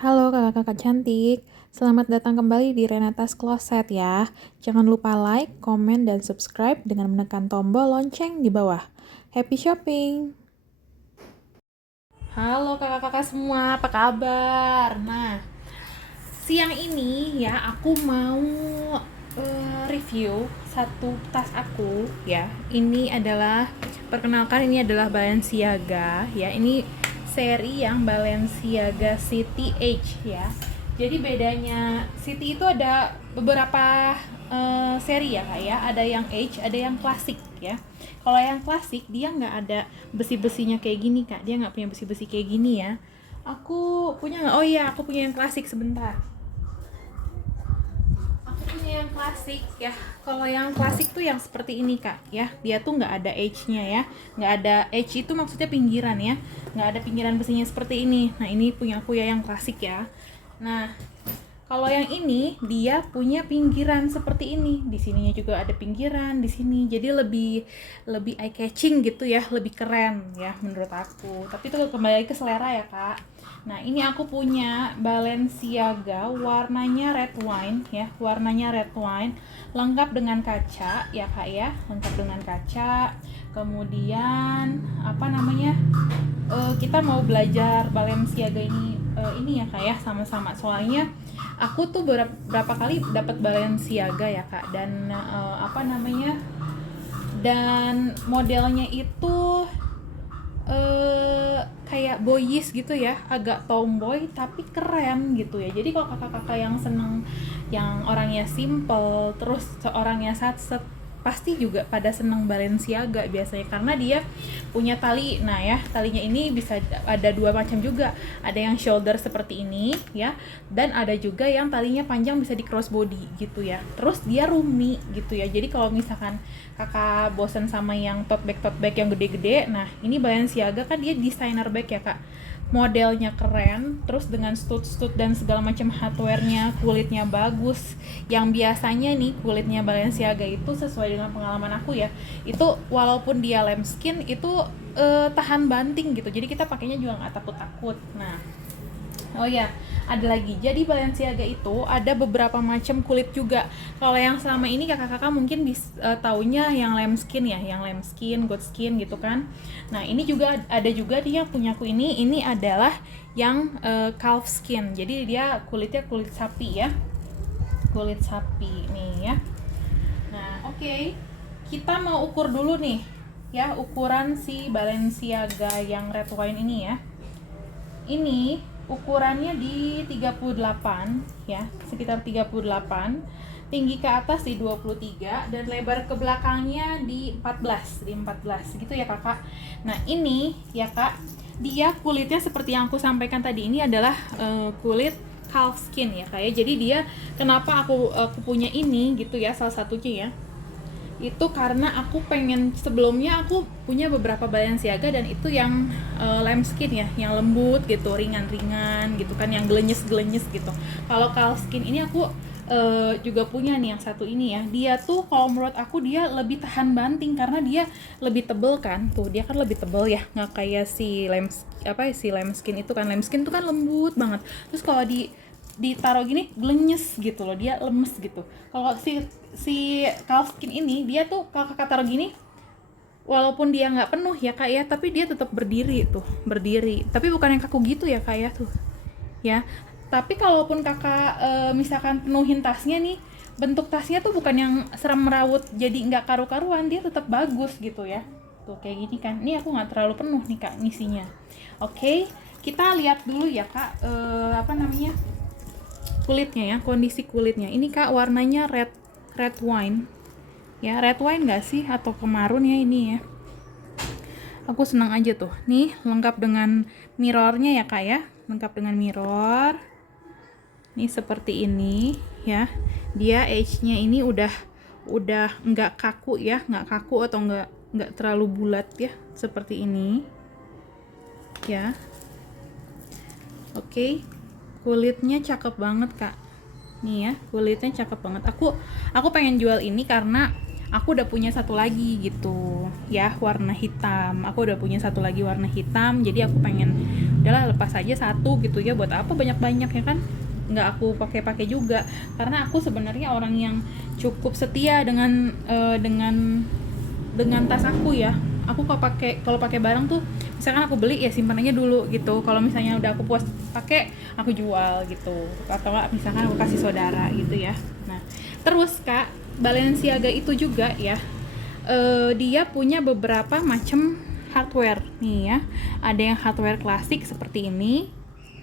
Halo kakak-kakak cantik, selamat datang kembali di Renatas Closet ya. Jangan lupa like, komen, dan subscribe dengan menekan tombol lonceng di bawah. Happy shopping! Halo kakak-kakak semua, apa kabar? Nah, siang ini ya aku mau review satu tas aku ya. Ini adalah, perkenalkan, ini adalah Balenciaga ya. Ini seri yang Balenciaga City H ya. Jadi bedanya City itu ada beberapa seri ya kak ya. Ada yang H, ada yang klasik ya. Kalau yang klasik dia nggak ada besi-besinya kayak gini kak. Dia nggak punya besi-besi kayak gini ya. Aku punya nggak? Oh iya, aku punya yang klasik sebentar. Aku punya yang klasik ya. Kalau yang klasik tuh yang seperti ini kak ya. Dia tuh nggak ada edge-nya ya. Nggak ada edge itu maksudnya pinggiran ya. Nggak ada pinggiran besinya seperti ini. Nah ini punya aku ya yang klasik ya. Nah kalau yang ini dia punya pinggiran seperti ini. Di sininya juga ada pinggiran di sini. Jadi lebih lebih eye catching gitu ya, lebih keren ya menurut aku. Tapi itu kembali ke selera ya, Kak. Nah, ini aku punya Balenciaga warnanya red wine ya, warnanya red wine, lengkap dengan kaca ya, Kak ya. Lengkap dengan kaca. Kemudian apa namanya? Kita mau belajar Balenciaga ini ya kak ya sama-sama, soalnya aku tuh berapa kali dapat Balenciaga ya kak, dan apa namanya, dan modelnya itu kayak boyish gitu ya, agak tomboy tapi keren gitu ya. Jadi kalau kakak-kakak yang seneng yang orangnya simple terus orangnya satset, pasti juga pada seneng Balenciaga biasanya karena dia punya tali. Nah ya, talinya ini bisa ada dua macam juga, ada yang shoulder seperti ini ya, dan ada juga yang talinya panjang bisa di crossbody gitu ya. Terus dia roomy gitu ya, jadi kalau misalkan kakak bosan sama yang tote bag yang gede-gede, nah ini Balenciaga kan dia designer bag ya kak, modelnya keren, terus dengan stud-stud dan segala macam hardware-nya, kulitnya bagus. Yang biasanya nih kulitnya Balenciaga itu sesuai dengan pengalaman aku ya, itu walaupun dia lambskin itu tahan banting gitu. Jadi kita pakainya juga nggak takut-takut. Nah, oh ya, ada lagi. Jadi Balenciaga itu ada beberapa macam kulit juga. Kalau yang selama ini kakak-kakak mungkin taunya yang lambskin ya, yang lambskin, goat skin gitu kan. Nah, ini juga ada juga dia punya aku ini. Ini adalah yang calf skin. Jadi dia kulitnya kulit sapi ya. Kulit sapi nih ya. Nah, oke. Kita mau ukur dulu nih ya, ukuran si Balenciaga yang red wine ini ya. Ini ukurannya di 38 ya, sekitar 38, tinggi ke atas di 23, dan lebar ke belakangnya di 14 gitu ya kakak. Nah ini ya kak, dia kulitnya seperti yang aku sampaikan tadi, ini adalah kulit calf skin ya kak ya. Jadi dia, kenapa aku punya ini gitu ya, salah satunya ya itu karena aku pengen, sebelumnya aku punya beberapa Balenciaga dan itu yang lambskin ya, yang lembut gitu, ringan-ringan gitu kan, yang gelenyes-gelenyes gitu. Kalau calf skin ini aku juga punya nih yang satu ini ya. Dia tuh kalau menurut aku dia lebih tahan banting karena dia lebih tebel kan. Tuh, dia kan lebih tebel ya, nggak kayak si lambskin itu kan. Lambskin tuh kan lembut banget. Terus kalau ditaruh gini gelenyes gitu loh, dia lemes gitu. Kalau si calfskin ini dia tuh kalau kakak taruh gini, walaupun dia nggak penuh ya kak ya, tapi dia tetap berdiri tuh, berdiri. Tapi bukan yang kaku gitu ya kak ya tuh ya. Tapi kalaupun kakak misalkan penuhin tasnya nih, bentuk tasnya tuh bukan yang seram merawut jadi nggak karu-karuan, dia tetap bagus gitu ya. Tuh kayak gini kan, ini aku nggak terlalu penuh nih kak ngisinya. Oke, kita lihat dulu ya kak, apa namanya, kulitnya ya, kondisi kulitnya. Ini kak warnanya red wine ya, red wine nggak sih atau kemarun ya ini ya. Aku senang aja tuh, nih lengkap dengan mirrornya ya kak ya, lengkap dengan mirror. Nih seperti ini ya, dia edge-nya ini udah nggak kaku ya, nggak kaku atau nggak terlalu bulat ya, seperti ini ya. Oke, kulitnya cakep banget kak, nih ya kulitnya cakep banget. Aku pengen jual ini karena aku udah punya satu lagi gitu ya, warna hitam. Aku udah punya satu lagi warna hitam, jadi aku pengen udahlah lepas aja satu gitu ya, buat apa banyak-banyak ya kan, nggak aku pakai-pakai juga, karena aku sebenarnya orang yang cukup setia dengan tas aku ya. Aku kalau pakai barang tuh, misalkan aku beli ya simpan aja dulu gitu. Kalau misalnya udah aku puas pakai, aku jual gitu. Atau nggak misalkan aku kasih saudara gitu ya. Nah, terus Kak, Balenciaga itu juga ya, dia punya beberapa macam hardware nih ya. Ada yang hardware klasik seperti ini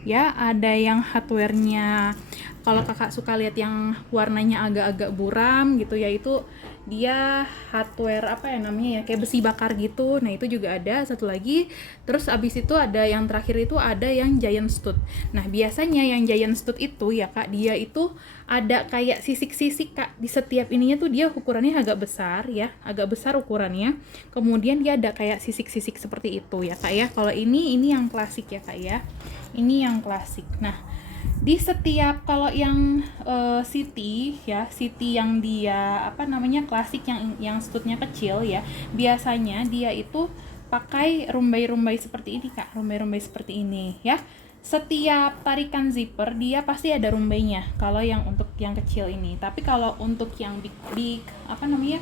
ya, ada yang hardware-nya kalau kakak suka lihat yang warnanya agak-agak buram gitu ya, itu dia hardware apa ya namanya ya, kayak besi bakar gitu. Nah itu juga ada satu lagi. Terus abis itu ada yang terakhir itu ada yang giant stud. Nah biasanya yang giant stud itu ya kak, dia itu ada kayak sisik-sisik kak di setiap ininya tuh, dia ukurannya agak besar ya, agak besar ukurannya. Kemudian dia ada kayak sisik-sisik seperti itu ya kak ya. Kalau ini yang klasik ya kak ya, ini yang klasik. Nah di setiap, kalau yang city ya, city yang dia apa namanya klasik, yang studnya kecil ya, biasanya dia itu pakai rumbai-rumbai seperti ini kak, rumbai-rumbai seperti ini ya. Setiap tarikan zipper dia pasti ada rumbainya kalau yang untuk yang kecil ini. Tapi kalau untuk yang big apa namanya,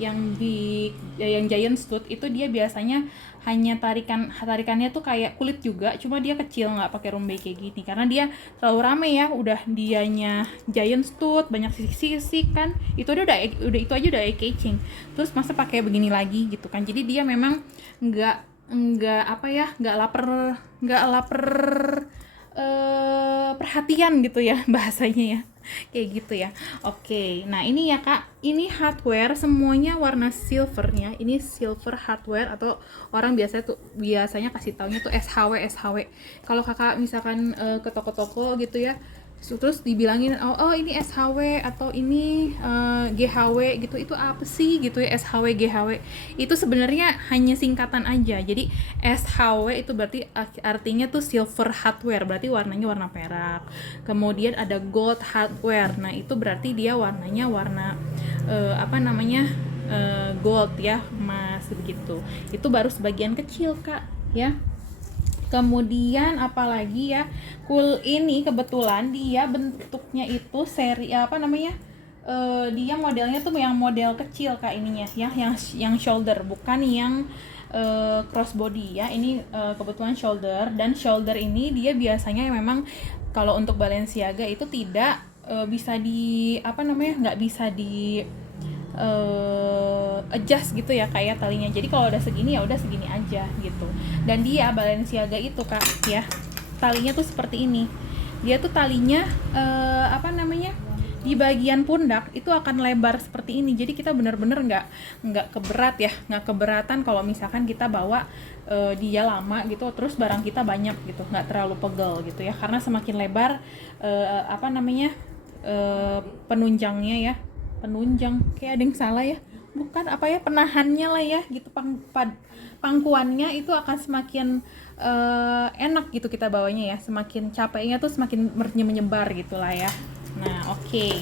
yang big yang giant stud itu dia biasanya hanya tarikannya tuh kayak kulit juga, cuma dia kecil, nggak pakai rumbai kayak gini karena dia terlalu rame ya. Udah dianya giant stud banyak sisik-sisik kan, itu udah itu aja udah eye catching, terus masa pakai begini lagi gitu kan. Jadi dia memang nggak apa ya, nggak lapar perhatian gitu ya bahasanya ya, kayak gitu ya. Oke, nah ini ya kak, ini hardware semuanya warna silvernya, ini silver hardware, atau orang biasanya kasih taunya tuh SHW. Kalau kakak misalkan ke toko-toko gitu ya, terus dibilangin oh ini SHW atau ini GHW gitu, itu apa sih gitu ya, SHW GHW itu sebenarnya hanya singkatan aja. Jadi SHW itu berarti artinya tuh silver hardware, berarti warnanya warna perak. Kemudian ada gold hardware, nah itu berarti dia warnanya warna apa namanya, gold ya, emas begitu. Itu baru sebagian kecil kak ya. Kemudian apalagi ya, ini kebetulan dia bentuknya itu seri apa namanya, dia modelnya tuh yang model kecil kak ininya ya, yang shoulder, bukan yang crossbody ya. Ini kebetulan shoulder, dan shoulder ini dia biasanya memang kalau untuk Balenciaga itu tidak bisa di apa namanya, nggak bisa di adjust gitu ya kayak talinya. Jadi kalau udah segini ya udah segini aja gitu. Dan dia Balenciaga itu kak ya, talinya tuh seperti ini. Dia tuh talinya apa namanya, di bagian pundak itu akan lebar seperti ini. Jadi kita bener-bener nggak keberatan kalau misalkan kita bawa dia lama gitu, terus barang kita banyak gitu, nggak terlalu pegel gitu ya, karena semakin lebar apa namanya, penunjang kayak ada yang salah ya, bukan apa ya, penahannya lah ya gitu, pangkuannya itu akan semakin enak gitu kita bawanya ya, semakin capeknya tuh semakin menyebar gitulah ya. Nah oke.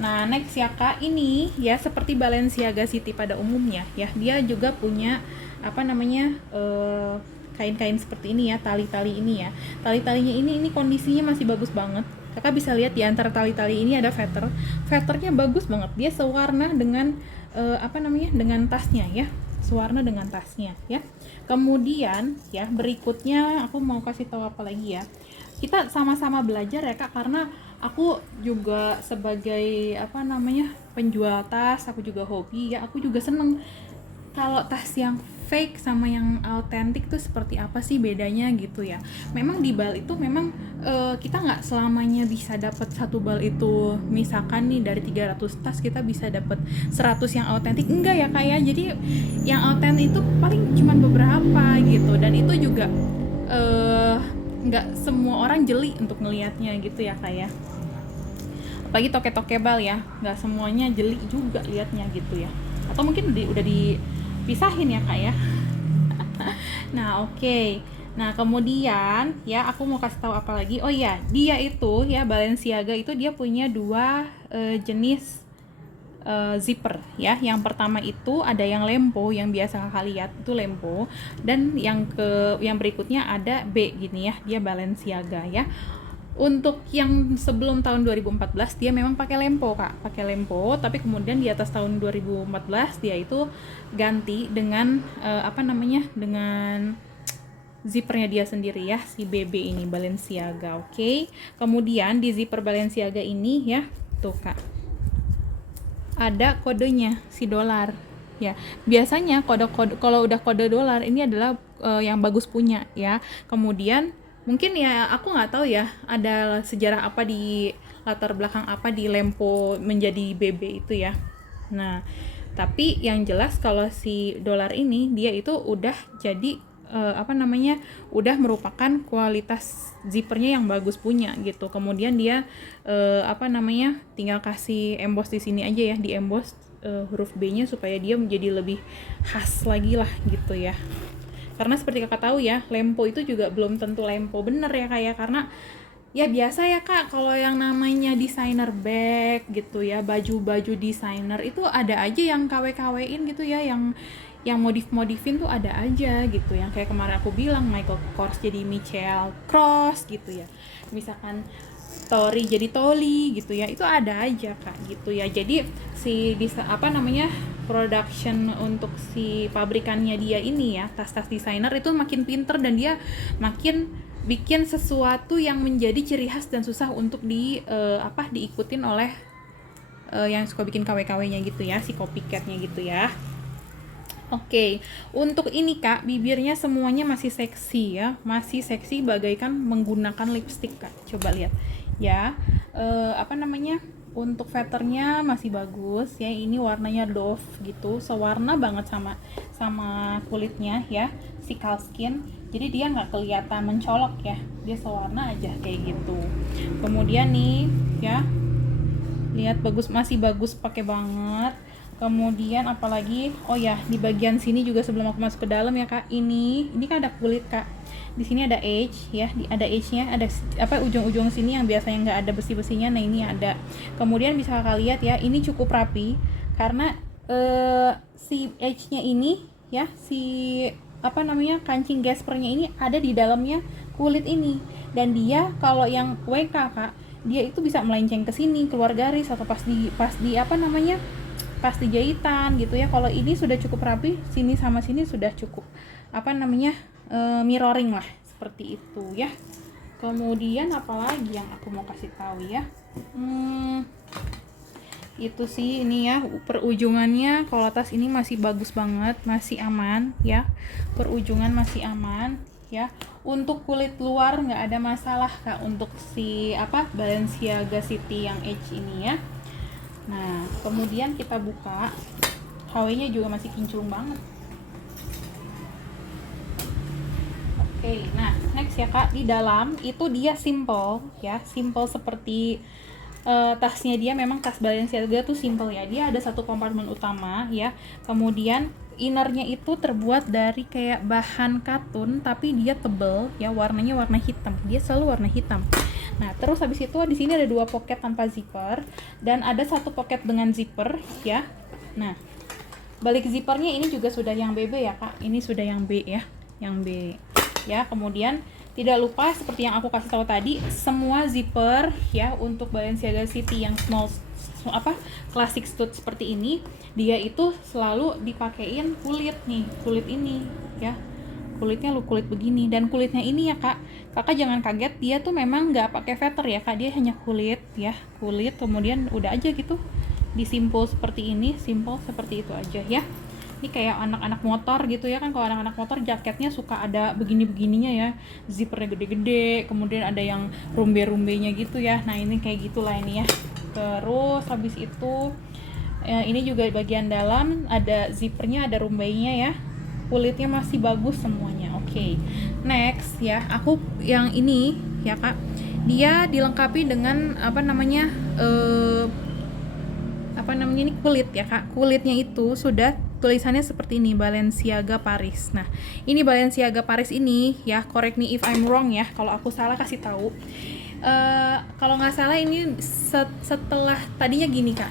Nah next ya kak, ini ya seperti Balenciaga City pada umumnya ya, dia juga punya apa namanya, kain-kain seperti ini ya, tali-tali ini ya. Tali-talinya ini kondisinya masih bagus banget. Kakak bisa lihat di antara tali-tali ini ada feathernya bagus banget. Dia sewarna dengan apa namanya, dengan tasnya ya, sewarna dengan tasnya ya. Kemudian ya berikutnya aku mau kasih tahu apa lagi ya. Kita sama-sama belajar ya kak, karena aku juga sebagai apa namanya, penjual tas, aku juga hobi ya, aku juga seneng kalau tas yang fake sama yang autentik tuh seperti apa sih bedanya gitu ya. Memang di bal itu memang kita nggak selamanya bisa dapat satu bal itu, misalkan nih dari 300 tas kita bisa dapat 100 yang autentik, enggak ya kak ya. Jadi yang autentik itu paling cuma beberapa gitu, dan itu juga nggak semua orang jeli untuk ngelihatnya gitu ya kak ya. Apalagi toke-toke bal ya, nggak semuanya jeli juga liatnya gitu ya, atau mungkin udah dipisahin ya kak ya. Nah oke. Nah kemudian ya aku mau kasih tahu apa lagi. Oh ya, dia itu ya Balenciaga itu dia punya dua jenis zipper ya. Yang pertama itu ada yang lempo, yang biasa kakak lihat itu lempo, dan yang berikutnya ada B gini ya, dia Balenciaga ya. Untuk yang sebelum tahun 2014 dia memang pakai lempo kak, pakai lempo, tapi kemudian di atas tahun 2014 dia itu ganti dengan dengan zippernya dia sendiri ya, si BB ini Balenciaga. Oke. Kemudian di zipper Balenciaga ini ya, tuh kak, ada kodenya si dolar ya. Biasanya kode kalau udah kode dolar ini adalah yang bagus punya ya. Kemudian mungkin ya aku nggak tahu ya ada sejarah apa di latar belakang apa di lempo menjadi BB itu ya. Nah, tapi yang jelas kalau si dolar ini dia itu udah jadi udah merupakan kualitas zippernya yang bagus punya gitu. Kemudian dia tinggal kasih emboss di sini aja ya, di emboss huruf B-nya supaya dia menjadi lebih khas lagi lah gitu ya. Karena seperti kakak tahu ya, lempo itu juga belum tentu lempo bener ya kak ya, karena ya biasa ya kak, kalau yang namanya designer bag gitu ya, baju-baju designer itu ada aja yang KW-KW-in gitu ya, yang modifin tuh ada aja gitu, yang kayak kemarin aku bilang Michael Kors jadi Michael Kors gitu ya, misalkan Tori jadi Toli gitu ya, itu ada aja kak gitu ya. Jadi production untuk si pabrikannya dia ini ya, tas-tas desainer itu makin pinter, dan dia makin bikin sesuatu yang menjadi ciri khas dan susah untuk diikutin oleh yang suka bikin KW-KW-nya gitu ya, si copycat-nya gitu ya. Oke, untuk ini kak, bibirnya semuanya masih seksi ya, masih seksi bagaikan menggunakan lipstick kak. Coba lihat ya, untuk vetternya masih bagus ya. Ini warnanya Dove gitu, sewarna banget sama kulitnya ya, si Kalskin. Jadi dia nggak kelihatan mencolok ya, dia sewarna aja kayak gitu. Kemudian nih ya, lihat masih bagus, pakai banget. Kemudian apalagi, oh ya, di bagian sini juga sebelum aku masuk ke dalam ya kak, ini kan ada kulit kak, di sini ada edge ya, ada edge-nya, ada ujung-ujung sini yang biasanya nggak ada besi-besinya, nah ini ada. Kemudian bisa kakak lihat ya, ini cukup rapi karena si edge-nya ini ya, kancing gaspernya ini ada di dalamnya kulit ini, dan dia kalau yang WK kak, dia itu bisa melenceng ke sini keluar garis atau pas di jahitan gitu ya. Kalau ini sudah cukup rapi, sini sama sini sudah cukup mirroring lah, seperti itu ya. Kemudian apalagi yang aku mau kasih tahu ya, itu sih ini ya, perujungannya kalau tas ini masih bagus banget, masih aman ya, perujungan masih aman ya. Untuk kulit luar nggak ada masalah kak, untuk si Balenciaga City yang Edge ini ya. Nah, kemudian kita buka, HW-nya juga masih kinclong banget. Oke, nah next ya kak, di dalam itu dia simple ya, simple seperti tasnya dia memang tas Balenciaga tuh simple ya. Dia ada satu kompartemen utama ya, kemudian innernya itu terbuat dari kayak bahan katun, tapi dia tebel ya, warnanya warna hitam, dia selalu warna hitam. Nah, terus habis itu di sini ada 2 pocket tanpa zipper dan ada 1 pocket dengan zipper ya. Nah, balik zippernya ini juga sudah yang BB ya kak, ini sudah yang B ya, yang B ya. Kemudian tidak lupa seperti yang aku kasih tahu tadi, semua zipper ya untuk Balenciaga City yang classic stud seperti ini, dia itu selalu dipakein kulit ini ya, kulitnya kulit begini. Dan kulitnya ini ya kak, kakak jangan kaget, dia tuh memang nggak pakai vetter ya kak, dia hanya kulit ya, kulit. Kemudian udah aja gitu disimpul seperti ini, simpel seperti itu aja ya. Ini kayak anak-anak motor gitu ya kan, kalau anak-anak motor jaketnya suka ada begini-begininya ya, zippernya gede-gede, kemudian ada yang rumbe-rumbenya gitu ya. Nah ini kayak gitulah ini ya. Terus habis itu ini juga bagian dalam ada zippernya, ada rumbenya ya, kulitnya masih bagus semuanya. Oke. Next ya, aku yang ini ya kak, dia dilengkapi dengan ini kulit ya kak. Kulitnya itu sudah tulisannya seperti ini, Balenciaga Paris. Nah, ini Balenciaga Paris ini ya, correct me if I'm wrong ya, kalau aku salah kasih tahu. Kalau nggak salah ini setelah tadinya gini kak,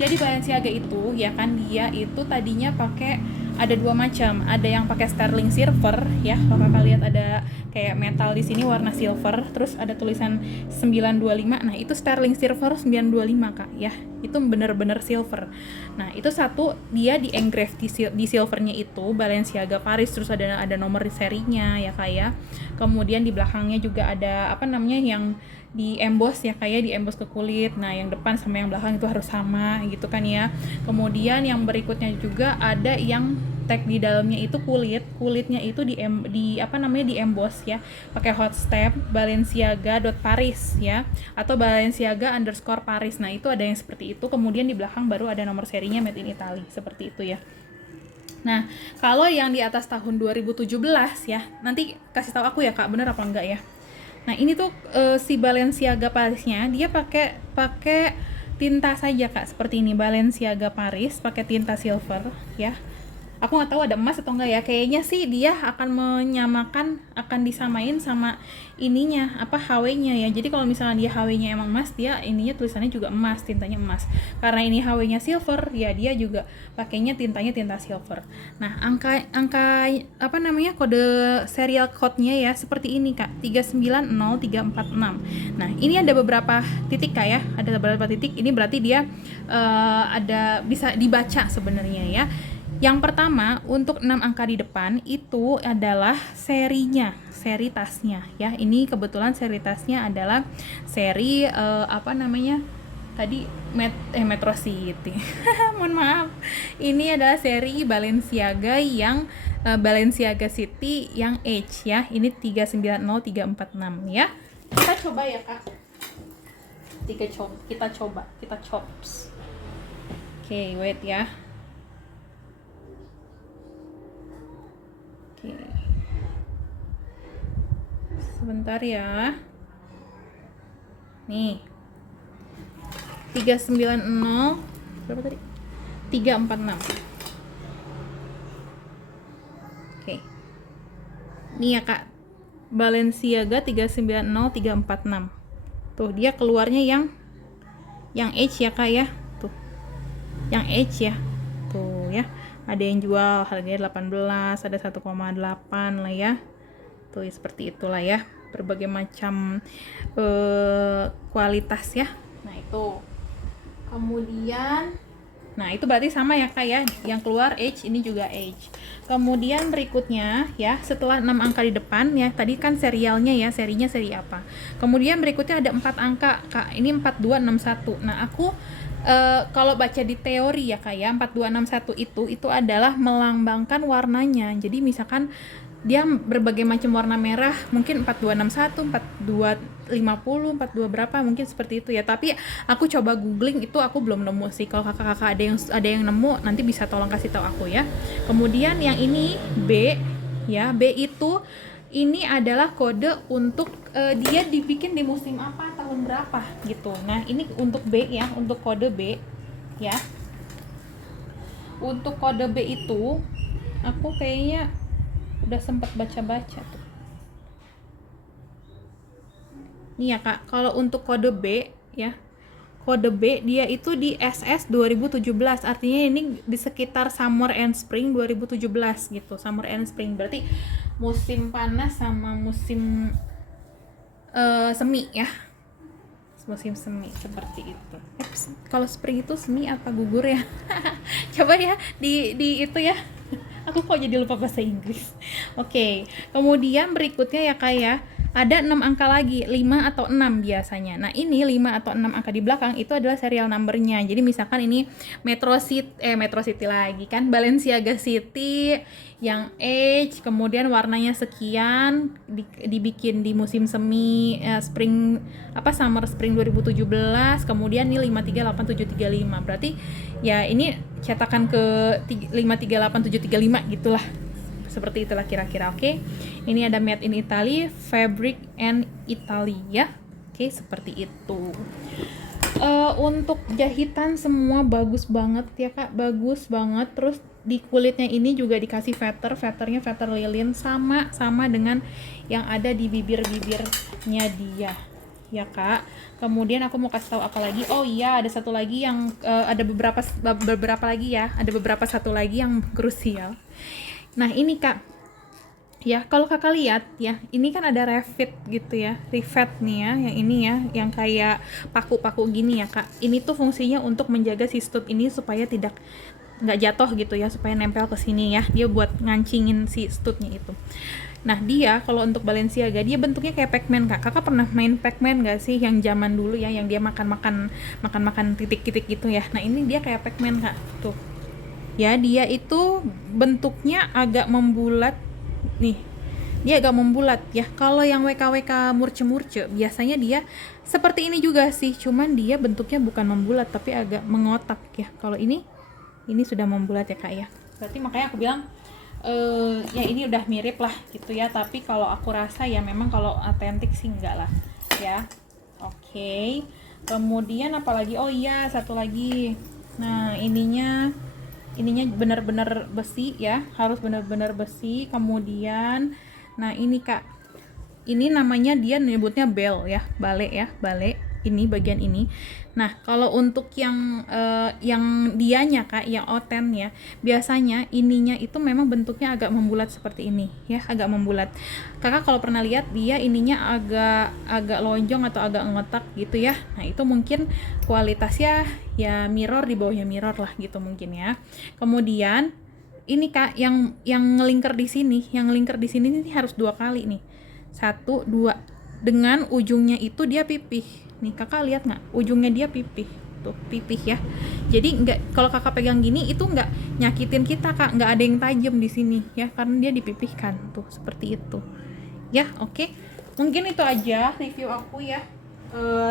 Jadi Balenciaga itu ya kan, dia itu tadinya pakai ada dua macam, ada yang pakai sterling silver ya, kalau kakak lihat ada kayak metal di sini warna silver, terus ada tulisan 925. Nah itu sterling silver 925 kak ya, itu bener-bener silver. Nah itu satu, dia di engrave di silvernya itu Balenciaga Paris, terus ada nomor serinya ya kak ya. Kemudian di belakangnya juga ada apa namanya yang di emboss ya, kayak di emboss ke kulit. Nah yang depan sama yang belakang itu harus sama gitu kan ya. Kemudian yang berikutnya juga ada yang tag di dalamnya itu kulitnya itu di apa namanya, di emboss ya, pakai hot stamp Balenciaga.Paris ya, atau Balenciaga_Paris. Nah itu ada yang seperti itu. Kemudian di belakang baru ada nomor serinya made in Italy, seperti itu ya. Nah kalau yang di atas tahun 2017 ya, nanti kasih tahu aku ya kak, bener apa enggak ya. Nah ini tuh si Balenciaga Parisnya dia pakai tinta saja kak, seperti ini, Balenciaga Paris pakai tinta silver ya. Aku nggak tahu ada emas atau enggak ya, kayaknya sih dia akan menyamakan, akan disamain sama ininya apa, HW-nya ya. Jadi kalau misalnya dia HW-nya emang emas, dia ininya tulisannya juga emas, tintanya emas. Karena ini HW-nya silver ya, dia juga pakainya tintanya tinta silver. Nah angka apa namanya, kode serial code-nya ya seperti ini kak, 390346. Nah ini ada beberapa titik kak ya, ada beberapa titik. Ini berarti dia ada bisa dibaca sebenarnya ya. Yang pertama, untuk 6 angka di depan itu adalah serinya, seri tasnya ya. Ini kebetulan seri tasnya adalah seri apa namanya tadi, Metro City. Mohon maaf. Ini adalah seri Balenciaga yang Balenciaga City yang H ya. Ini 390346 ya. Kita coba ya kak. Kita chops. Oke, wait ya. Oke. Sebentar ya. Nih. 390 berapa tadi? 346. Oke. Nih ya Kak. Balenciaga 390346. Tuh, dia keluarnya yang H ya Kak ya. Tuh. Yang H ya. Tuh ya. Ada yang jual harganya 18, ada 1,8 lah ya. Tuh seperti itulah ya, berbagai macam kualitas ya. Nah itu. Kemudian, nah itu berarti sama ya kak ya, yang keluar H, ini juga H. Kemudian berikutnya ya, setelah 6 angka di depan ya, tadi kan serialnya ya, serinya seri apa. Kemudian berikutnya ada 4 angka kak, ini 4261. Nah aku kalau baca di teori ya kak ya, 4261 itu adalah melambangkan warnanya. Jadi misalkan dia berbagai macam warna merah, mungkin 4261, 4250, 42 berapa, mungkin seperti itu ya. Tapi aku coba googling, itu aku belum nemu sih. Kalau kakak-kakak ada yang nemu, nanti bisa tolong kasih tahu aku ya. Kemudian yang ini B ya, B itu ini adalah kode untuk dia dibikin di musim apa, tahun berapa gitu. Nah ini untuk B ya, untuk kode B ya. Untuk kode B itu aku kayaknya udah sempat baca-baca tuh. Nih ya kak, kalau untuk kode B ya, kode B dia itu di SS 2017, artinya ini di sekitar summer and spring 2017 gitu. Summer and spring berarti musim panas sama musim semi ya, musim semi seperti itu. Kalau spring itu semi apa gugur ya? Coba ya di itu ya. Aku kok jadi lupa bahasa Inggris. Oke. Kemudian berikutnya ya kak ya, ada 6 angka lagi, 5 atau 6 biasanya. Nah ini 5 atau 6 angka di belakang itu adalah serial numbernya. Jadi misalkan ini Metro City lagi kan, Balenciaga City yang H, kemudian warnanya sekian, dibikin di musim semi, spring apa, summer spring 2017, kemudian ini 538735. Berarti ya ini cetakan ke 538735 gitulah. Seperti itulah kira-kira. Oke. Ini ada made in Italy, fabric and Italy ya. Oke, seperti itu. Untuk jahitan semua bagus banget ya kak, bagus banget. Terus di kulitnya ini juga dikasih feathernya feather lilin, sama dengan yang ada di bibirnya dia ya Kak. Kemudian aku mau kasih tahu apa lagi? Oh iya, ada satu lagi yang ada beberapa lagi ya. Ada beberapa satu lagi yang krusial. Nah, ini Kak. Ya, kalau Kakak lihat ya, ini kan ada refit gitu ya. Rivet nih ya, yang ini ya, yang kayak paku-paku gini ya, Kak. Ini tuh fungsinya untuk menjaga si stud ini supaya nggak jatuh gitu ya, supaya nempel ke sini ya. Dia buat ngancingin si studnya itu. Nah, dia kalau untuk Balenciaga dia bentuknya kayak Pac-Man, Kak. Kakak pernah main Pac-Man nggak sih yang zaman dulu ya, yang dia makan titik-titik gitu ya. Nah, ini dia kayak Pac-Man, Kak. Tuh. Ya, dia itu bentuknya agak membulat nih. Dia agak membulat ya. Kalau yang WKWK murce-murce biasanya dia seperti ini juga sih, cuman dia bentuknya bukan membulat tapi agak mengotak ya. Kalau ini sudah membulat ya, Kak ya. Berarti makanya aku bilang ya ini udah mirip lah gitu ya, tapi kalau aku rasa ya memang kalau autentik sih enggak lah ya. Oke. Kemudian apalagi, oh iya satu lagi, nah ininya benar-benar besi ya, harus benar-benar besi. Kemudian nah ini Kak, ini namanya dia nyebutnya bel ya, bale ya, bale ini bagian ini. Nah, kalau untuk yang dianya Kak, yang oten ya, biasanya ininya itu memang bentuknya agak membulat seperti ini ya, agak membulat. Kakak kalau pernah lihat dia ininya agak lonjong atau agak ngetak gitu ya. Nah, itu mungkin kualitasnya ya mirror, di bawahnya mirror lah gitu mungkin ya. Kemudian ini Kak, yang ngelingkar di sini, ini harus 2 kali nih. 1, 2. Dengan ujungnya itu dia pipih. Nih, Kakak lihat nggak? Ujungnya dia pipih. Tuh, pipih ya. Jadi kalau Kakak pegang gini itu nggak nyakitin kita, Kak. Nggak ada yang tajam di sini ya, karena dia dipipihkan. Tuh, seperti itu. Ya, oke. Mungkin itu aja review aku ya.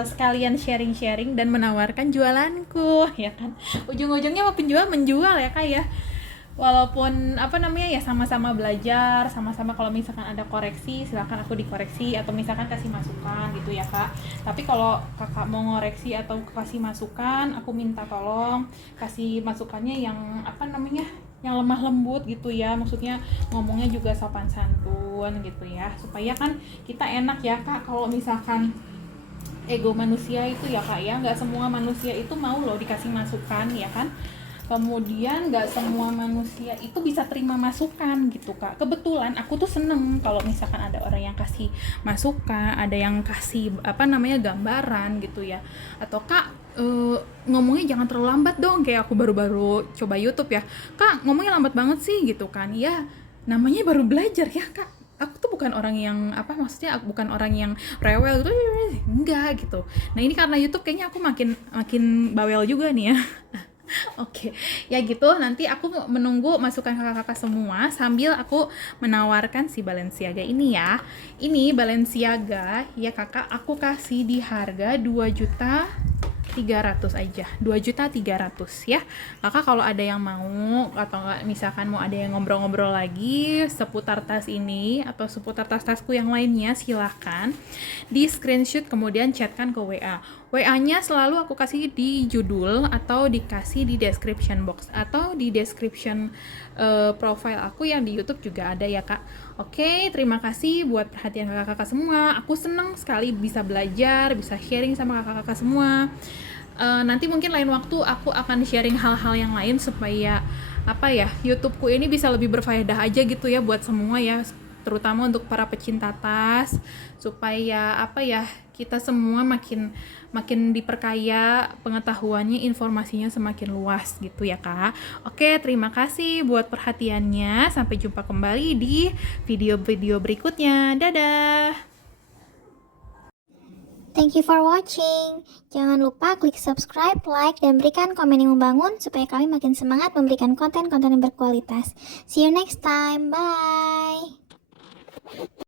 Sekalian sharing-sharing dan menawarkan jualanku ya kan. Ujung-ujungnya mau penjual menjual ya Kak ya. Walaupun apa namanya ya, sama-sama belajar, sama-sama kalau misalkan ada koreksi silakan aku dikoreksi atau misalkan kasih masukan gitu ya Kak. Tapi kalau Kakak mau ngoreksi atau kasih masukan, aku minta tolong kasih masukannya yang apa namanya, yang lemah lembut gitu ya, maksudnya ngomongnya juga sopan santun gitu ya, supaya kan kita enak ya Kak. Kalau misalkan ego manusia itu ya Kak ya, nggak semua manusia itu mau loh dikasih masukan ya kan. Kemudian nggak semua manusia itu bisa terima masukan gitu Kak. Kebetulan aku tuh seneng kalau misalkan ada orang yang kasih masukan, ada yang kasih apa namanya gambaran gitu ya, atau Kak ngomongnya jangan terlalu lambat dong, kayak aku baru-baru coba YouTube ya, Kak ngomongnya lambat banget sih gitu kan ya, namanya baru belajar ya Kak. Aku tuh bukan orang yang apa, maksudnya aku bukan orang yang rewel gitu, enggak gitu. Nah ini karena YouTube kayaknya aku makin bawel juga nih ya. Oke, ya gitu. Nanti aku menunggu masukan kakak-kakak semua sambil aku menawarkan si Balenciaga ini ya. Ini Balenciaga ya kakak, aku kasih di harga 2.300.000 aja, 2.300.000 ya kakak. Kalau ada yang mau atau enggak misalkan mau ada yang ngobrol-ngobrol lagi seputar tas ini atau seputar tas-tasku yang lainnya, silahkan di screenshot kemudian chatkan ke WA-nya selalu aku kasih di judul atau dikasih di description box atau di description profile aku yang di YouTube juga ada ya kak. Oke, terima kasih buat perhatian kakak-kakak semua. Aku senang sekali bisa belajar, bisa sharing sama kakak-kakak semua. Nanti mungkin lain waktu aku akan sharing hal-hal yang lain supaya apa ya, YouTubeku ini bisa lebih berfaedah aja gitu ya buat semua ya, terutama untuk para pecinta tas, supaya apa ya, kita semua makin diperkaya pengetahuannya, informasinya semakin luas gitu ya kak. Oke, terima kasih buat perhatiannya. Sampai jumpa kembali di video-video berikutnya. Dadah. Thank you for watching. Jangan lupa klik subscribe, like, dan berikan komen yang membangun supaya kami makin semangat memberikan konten-konten yang berkualitas. See you next time. Bye.